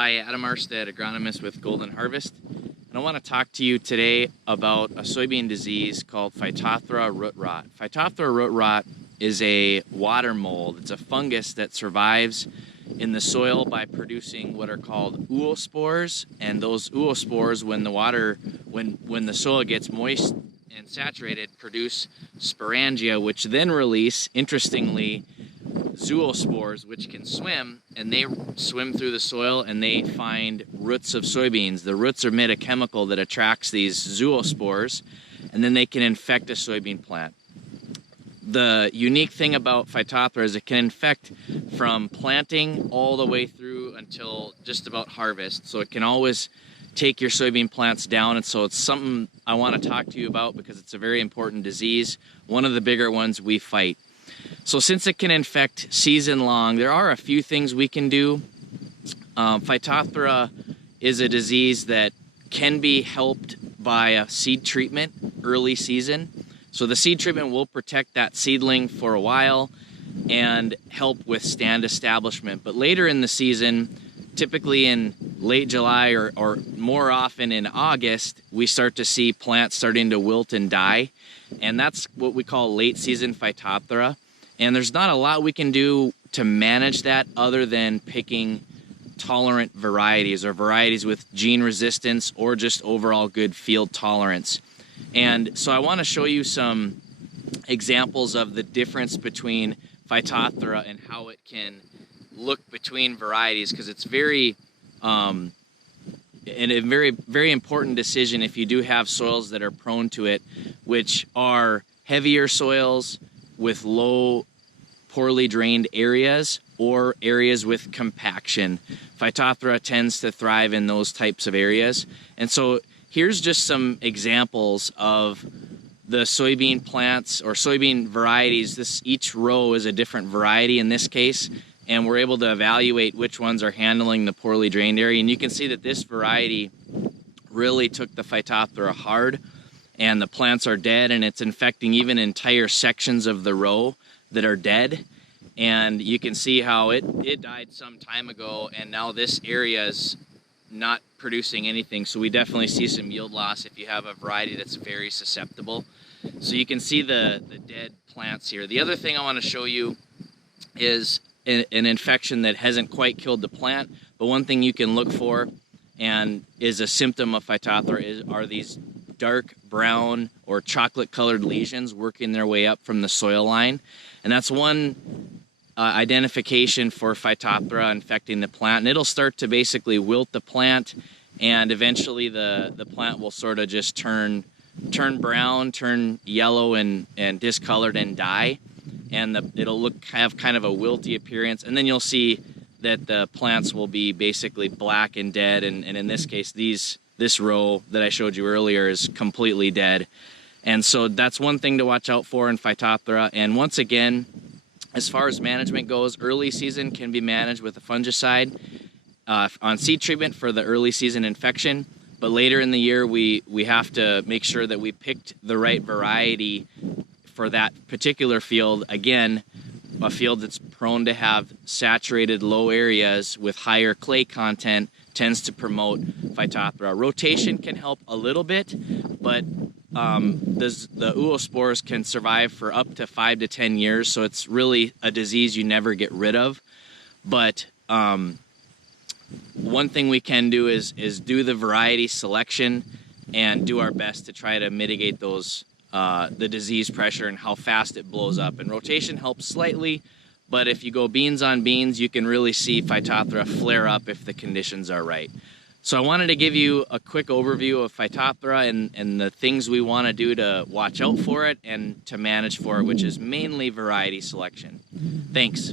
Hi, Adam Aarestad, agronomist with Golden Harvest. And I want to talk to you today about a soybean disease called Phytophthora root rot. Phytophthora root rot is a water mold. It's a fungus that survives in the soil by producing what are called oospores. And those oospores, when the soil gets moist and saturated, produce sporangia, which then release, interestingly, zoospores, which can swim, and they swim through the soil and they find roots of soybeans. The roots emit a chemical that attracts these zoospores, and then they can infect a soybean plant. The unique thing about Phytophthora is it can infect from planting all the way through until just about harvest. So it can always take your soybean plants down, and so it's something I want to talk to you about because it's a very important disease, one of the bigger ones we fight. So since it can infect season long, there are a few things we can do. Phytophthora is a disease that can be helped by a seed treatment early season. So the seed treatment will protect that seedling for a while and help with stand establishment. But later in the season, typically in late July or more often in August, we start to see plants starting to wilt and die. And that's what we call late season Phytophthora. And there's not a lot we can do to manage that other than picking tolerant varieties or varieties with gene resistance or just overall good field tolerance. And so I want to show you some examples of the difference between Phytophthora and how it can look between varieties, because it's very and a very important decision if you do have soils that are prone to it, which are heavier soils with low, poorly drained areas or areas with compaction. Phytophthora tends to thrive in those types of areas. And so here's just some examples of the soybean plants or soybean varieties. Each row is a different variety in this case, and we're able to evaluate which ones are handling the poorly drained area. And you can see that this variety really took the Phytophthora hard, and the plants are dead, and it's infecting even entire sections of the row that are dead. And you can see how it died some time ago, and now this area is not producing anything. So we definitely see some yield loss if you have a variety that's very susceptible. So you can see the dead plants here. The other thing I want to show you is an infection that hasn't quite killed the plant, but one thing you can look for and is a symptom of Phytophthora are these dark brown or chocolate colored lesions working their way up from the soil line. And that's one identification for Phytophthora infecting the plant. And it'll start to basically wilt the plant, and eventually the plant will sort of just turn brown, turn yellow and discolored and die. And it'll have kind of a wilty appearance. And then you'll see that the plants will be basically black and dead. And in this case, this row that I showed you earlier is completely dead. And so that's one thing to watch out for in Phytophthora. And once again, as far as management goes, early season can be managed with a fungicide on seed treatment for the early season infection. But later in the year, we have to make sure that we picked the right variety for that particular field. Again, a field that's prone to have saturated low areas with higher clay content tends to promote Phytophthora. Rotation can help a little bit, but the oospores can survive for up to 5 to 10 years, so it's really a disease you never get rid of. But one thing we can do is do the variety selection and do our best to try to mitigate those the disease pressure and how fast it blows up. And rotation helps slightly, but if you go beans on beans, you can really see Phytophthora flare up if the conditions are right. So I wanted to give you a quick overview of Phytophthora and the things we want to do to watch out for it and to manage for it, which is mainly variety selection. Thanks.